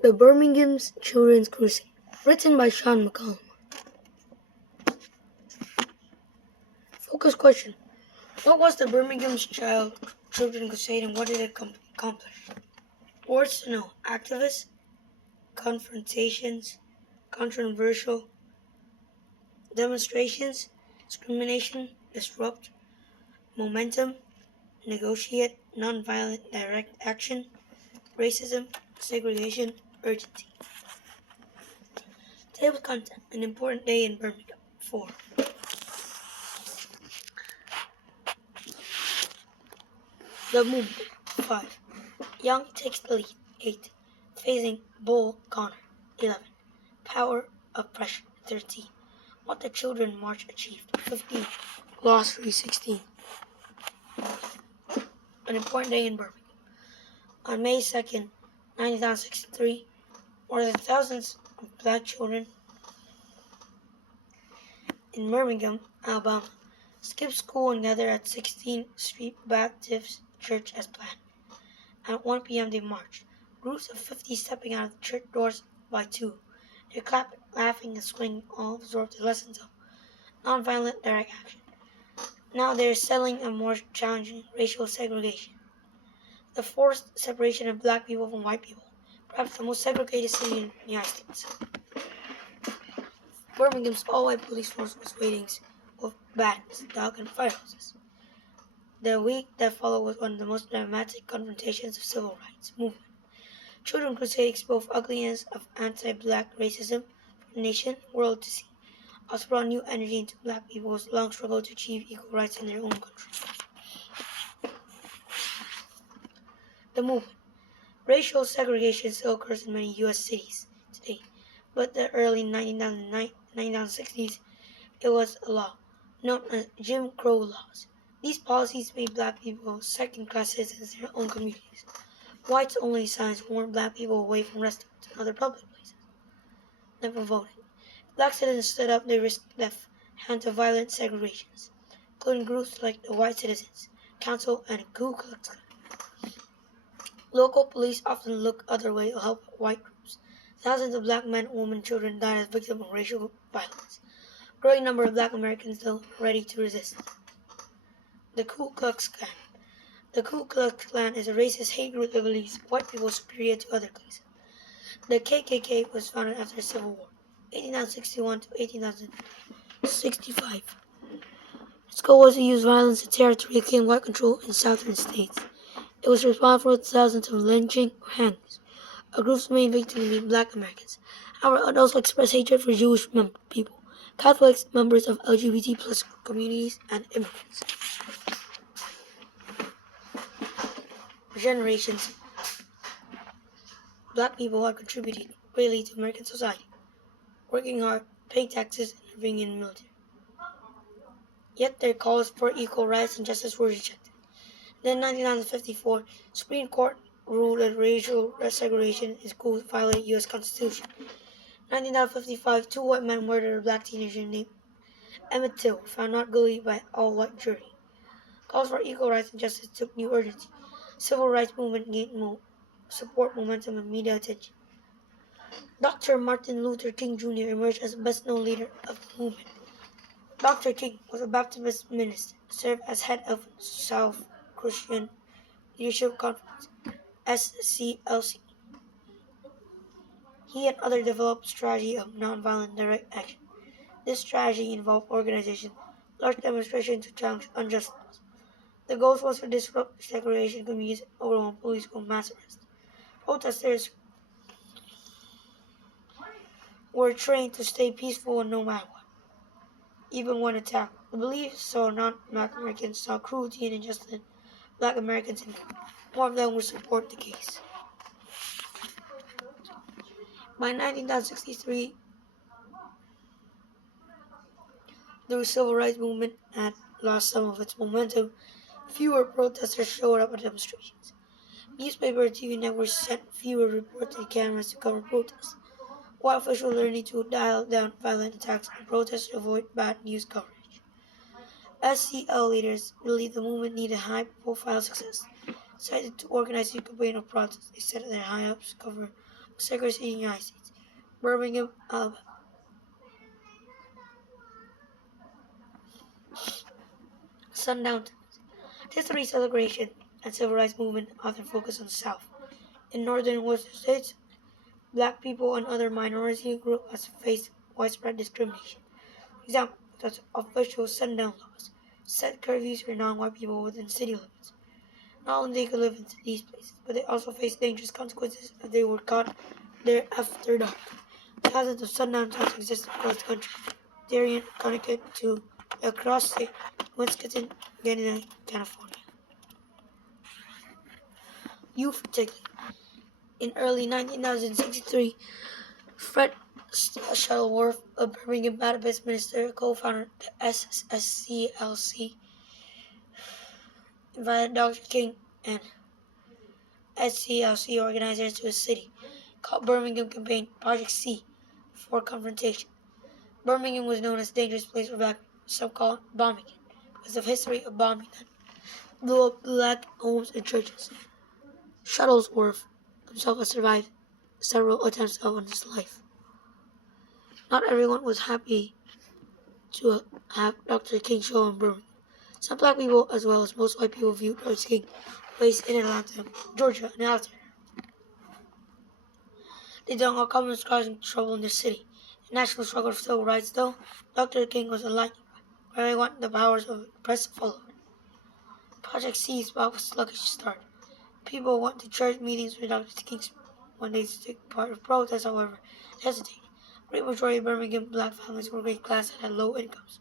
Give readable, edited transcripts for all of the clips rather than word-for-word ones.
The Birmingham's Children's Crusade, written by Sean McCollum. Focus question. What was the Birmingham's Children's Crusade and what did it accomplish? Words to know. Activists, confrontations, controversial, demonstrations, discrimination, disrupt, momentum, negotiate, nonviolent direct action, racism, segregation, urgency. Table content. An important day in Birmingham. 4. The movement. 5. Young takes the lead. 8. Phasing Bull Connor. 11. Power of pressure. 13. What the Children March achieved. 15. Glossary. 16. An important day in Birmingham. On May 2nd, 1963, more than thousands of black children in Birmingham, Alabama, skipped school and gathered at 16th Street Baptist Church as planned. At 1 p.m. they marched, groups of 50 stepping out of the church doors by 2. They clapped, laughing and swinging, all absorbed the lessons of nonviolent direct action. Now they are settling a more challenging racial segregation. The forced separation of black people from white people, perhaps the most segregated city in the United States. Birmingham's all-white police force was waiting with batons, dogs, and fire hoses. The week that followed was one of the most dramatic confrontations of civil rights movement. Children Crusade exposed ugliness of anti-black racism for the nation and world to see. Also brought new energy into black people's long struggle to achieve equal rights in their own country. The movement. Racial segregation still occurs in many U.S. cities today, but in the early 1960s, it was a law known as Jim Crow laws. These policies made black people second-class citizens in their own communities. Whites-only signs warned black people away from restaurants and other public places. Never voting. If black citizens stood up, they risked death, hands to violent segregations, including groups like the White Citizens Council and Ku Klux Klan. Local police often look other way to help white groups. Thousands of black men, women, and children died as victims of racial violence. A growing number of black Americans still ready to resist. The Ku Klux Klan. The Ku Klux Klan is a racist hate group that believes white people are superior to other classes. The KKK was founded after the Civil War, 1861 to 1865. Its goal was to use violence and terror to reclaim white control in southern states. It was responsible for thousands of lynching or hangings. A group's main victims would be black Americans. However, it also expressed hatred for Jewish people, Catholics, members of LGBT plus communities, and immigrants. For generations, black people have contributed greatly to American society, working hard, paying taxes, and serving in the military. Yet their calls for equal rights and justice were rejected. Then, in 1954, Supreme Court ruled that racial segregation in schools violated U.S. Constitution. In 1955, 2 white men murdered a black teenager named Emmett Till, found not guilty by an all-white jury. Calls for equal rights and justice took new urgency. Civil rights movement gained support, momentum, and media attention. Dr. Martin Luther King Jr. emerged as the best-known leader of the movement. Dr. King was a Baptist minister, served as head of South Christian Leadership Conference, SCLC. He and others developed a strategy of nonviolent direct action. This strategy involved organization, large demonstrations to challenge unjust laws. The goal was to disrupt segregation communities and overwhelm police with mass arrests. Protesters were trained to stay peaceful no matter what, even when attacked. The beliefs saw non-black Americans saw cruelty and injustice in black Americans, and more of them would support the case. By 1963, the civil rights movement had lost some of its momentum. Fewer protesters showed up at demonstrations. Newspaper and TV networks sent fewer reporters and cameras to cover protests, while officials learning to dial down violent attacks on protesters to avoid bad news coverage. SCL leaders believed the movement needed high-profile success, decided to organize a campaign of protests. They said their high-ups cover second city in the United States, Birmingham, Alabama. Sundown Towns. History, celebration, and civil rights movement often focus on the South. In northern and western states, black people and other minority groups faced widespread discrimination. For example, the official sundown laws set curfews for non-white people within city limits. Not only they could live in these places, but they also faced dangerous consequences if they were caught there after dark. Thousands of sundown towns exist across the country, Darien, Connecticut to La Crosse, Wisconsin, Canada, California. Youth tickling. In early 1963, Fred Shuttleworth, a Birmingham Baptist minister, co-founder of the SCLC, invited Dr. King and SCLC organizers to a city called Birmingham Campaign Project C for confrontation. Birmingham was known as a dangerous place for black people, some call it bombing because of history of bombing that blew up black homes and churches. Shuttlesworth himself has survived several attempts on his life. Not everyone was happy to have Dr. King show in Birmingham. Some black people, as well as most white people, viewed Dr. King based in Atlanta, Georgia, and elsewhere. They don't all come as causing trouble in the city. The national struggle for civil rights, though, Dr. King was a lightning rod, where he wanted the powers of the press followed. Project C's about a sluggish start. People went to church meetings with Dr. King's when they took part of protests, however, hesitated. A great majority of Birmingham black families were great class and had low incomes.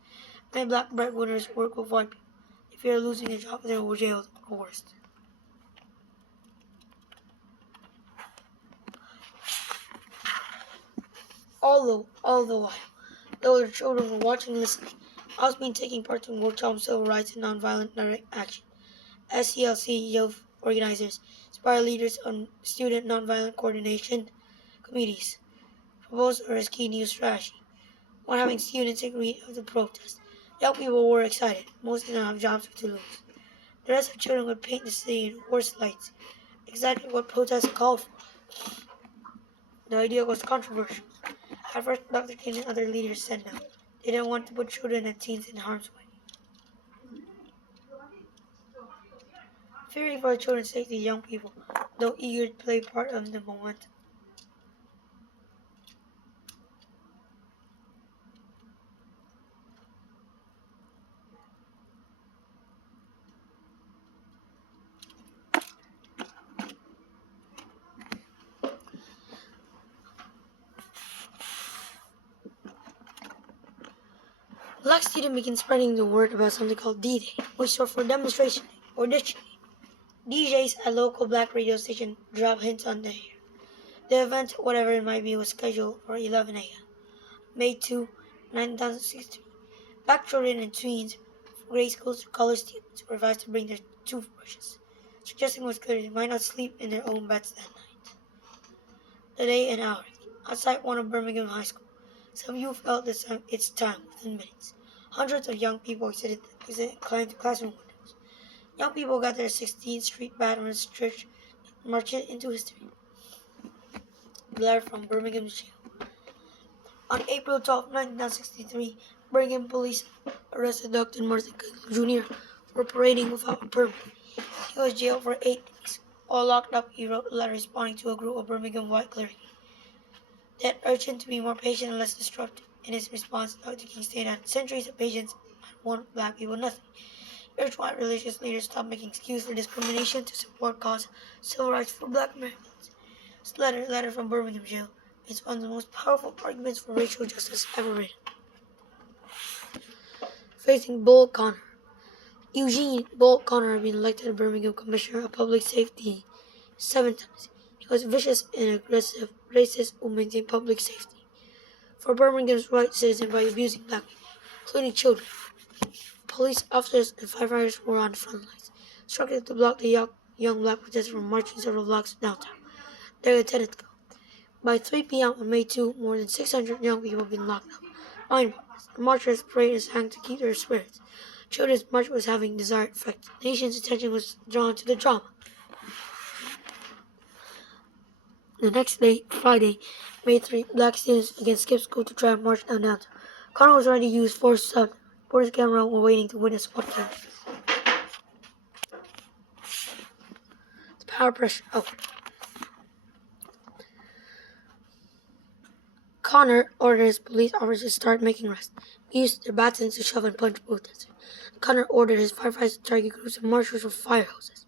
Many black breadwinners worked with white people. If you are losing a job, they were jailed or worse. All the while, though their children were watching and listening, I was being taking part in workshops on civil rights and nonviolent direct action. SCLC youth organizers inspire leaders on student nonviolent coordination committees, proposed a risky new strategy, one having students agree of the protest. Young people were excited. Most did not have jobs to lose. The rest of children would paint the city in worse lights, exactly what protests called for. The idea was controversial. At first, Dr. King and other leaders said no. They didn't want to put children and teens in harm's way. Fearing for children's safety, young people, though eager to play part of the momentum. Black students began spreading the word about something called D-Day, which stood for Demonstration Day or Ditch Day. DJs at local black radio station dropped hints on the air. The event, whatever it might be, was scheduled for 11 a.m. May 2, 1963. Black children and tweens from grade schools to college students were advised to bring their toothbrushes. Suggesting was clear they might not sleep in their own beds that night. The day and hour. Outside one of Birmingham High School, some youth felt its time within minutes. Hundreds of young people climbed to classroom windows. Young people got their 16th Street Baptist Church marching into history. Blair from Birmingham jail. On April 12, 1963, Birmingham police arrested Dr. Martin King Jr. for parading without a permit. He was jailed for 8 days. While locked up, he wrote a letter responding to a group of Birmingham white clergy that urged him to be more patient and less disruptive. In his response, Dr. King stated that centuries of patience had won black people nothing. He urged white religious leaders to stop making excuses for discrimination to support cause civil rights for black Americans. This letter from Birmingham jail, is one of the most powerful arguments for racial justice ever written. Facing Bull Connor. Eugene Bull Connor had been elected Birmingham Commissioner of Public Safety 7 times. He was vicious and aggressive racist who maintained public safety for Birmingham's white citizens by abusing black people, including children. Police officers and firefighters were on the front lines, struggling to block the young black protesters from marching several blocks downtown. Their lieutenant go. By 3 p.m. on May 2, more than 600 young people had been locked up. The marchers prayed and sang to keep their spirits. Children's march was having desired effect. The nation's attention was drawn to the drama. The next day, Friday, May 3, black students again skipped school to try and march down downtown. Connor was ready to use force to Boarders camera were waiting to witness what came. The power pressure. Connor ordered his police officers to start making arrests. They used their batons to shove and punch protesters. Connor ordered his firefighters to target groups of marchers with fire hoses.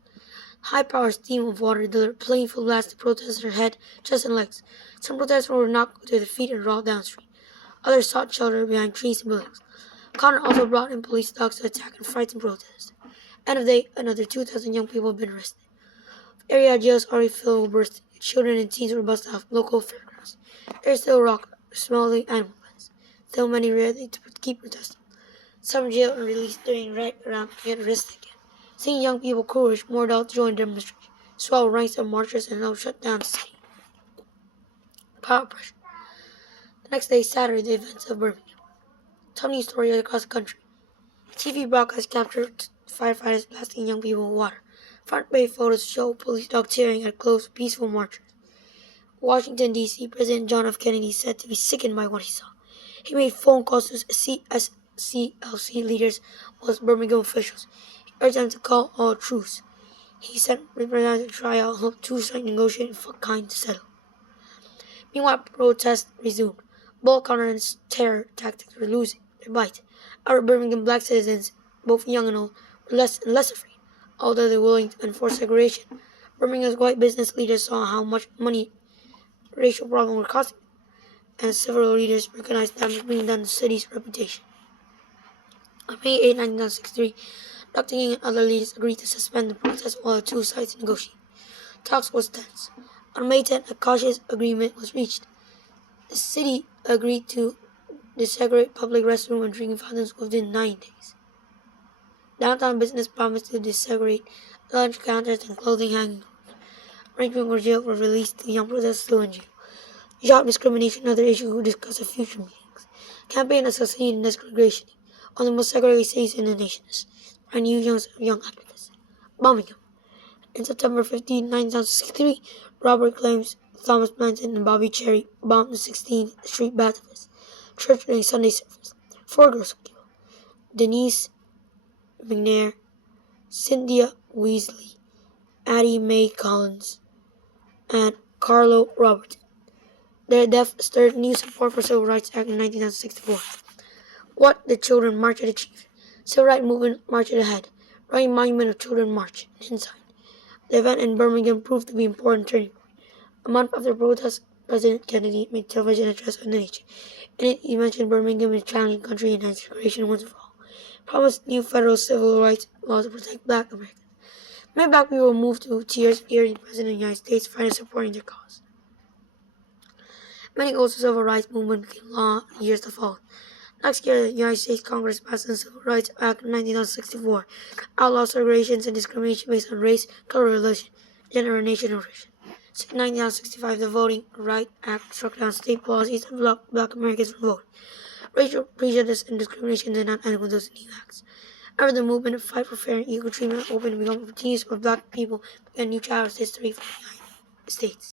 High-powered steam of water delivered painful blasts to protesters' head, chest, and legs. Some protesters were knocked to their feet and rolled down the street. Others sought shelter behind trees and buildings. Connor also brought in police dogs to attack and frighten protesters. End of day, another 2,000 young people have been arrested. Area jails already filled with bursting. Children and teens were bused off local fairgrounds. There's still rock, smelly animal pens. Still many ready to keep protesting. Some jailed and released during right around to get arrested again. Seeing young people courage, more adults joined demonstration, swelled ranks of marchers, and helped shut down the city. Power pressure. The next day, Saturday, the events of Birmingham. Top news story across the country. TV broadcast captured firefighters blasting young people with water. Front page photos show police dogs tearing at close, peaceful marchers. Washington, D.C. President John F. Kennedy said to be sickened by what he saw. He made phone calls to SCLC leaders with Birmingham officials. He urged them to call all truce. He sent representatives to try out help two sides negotiate for kind to settle. Meanwhile, protests resumed. Bull Connor's terror tactics were losing their bite. Our Birmingham black citizens, both young and old, were less and less afraid, although they were willing to enforce segregation. Birmingham's white business leaders saw how much money racial problems were costing, and several leaders recognized damage being done to the city's reputation. On May 8, 1963, Dr. King and other leaders agreed to suspend the protest while the two sides negotiated. Talks was tense. On May 10, a cautious agreement was reached. The city agreed to desegregate public restrooms and drinking fountains within 9 days. Downtown business promised to desegregate lunch counters and clothing hanging rooms. Arrangements for jail were released to young protesters still in jail. Job discrimination and other issues were discussed at future meetings. Campaign to succeed in desegregation. One of the most segregated cities in the nation. And young activists. Birmingham. On September 15, 1963, Robert claims Thomas Manton and Bobby Cherry bombed the 16th Street Baptist Church during Sunday service. 4 girls were killed. Denise McNair, Cynthia Weasley, Addie Mae Collins, and Carlo Robertson. Their death stirred new support for Civil Rights Act in 1964. What the Children March had achieved. Civil Rights Movement marched ahead. Writing Monument of Children March inside. The event in Birmingham proved to be an important turning point. A month after protests, President Kennedy made a television address on the nation. In it, he mentioned Birmingham as a challenging country and integration once and for all. Promised new federal civil rights laws to protect black Americans. Many black people moved to tears hearing the President of the United States finally supporting their cause. Many goals of the civil rights movement became law in years to follow. Next year, the United States Congress passed the Civil Rights Act of 1964, outlaw segregation and discrimination based on race, color, religion, gender, nation, or origin. Since 1965, the Voting Rights Act struck down state policies that blocked black Americans from voting. Racial prejudice and discrimination did not end with those new acts. However, the movement to fight for fair and equal treatment opened and become continuous for black people began a new chapter of history for the United States.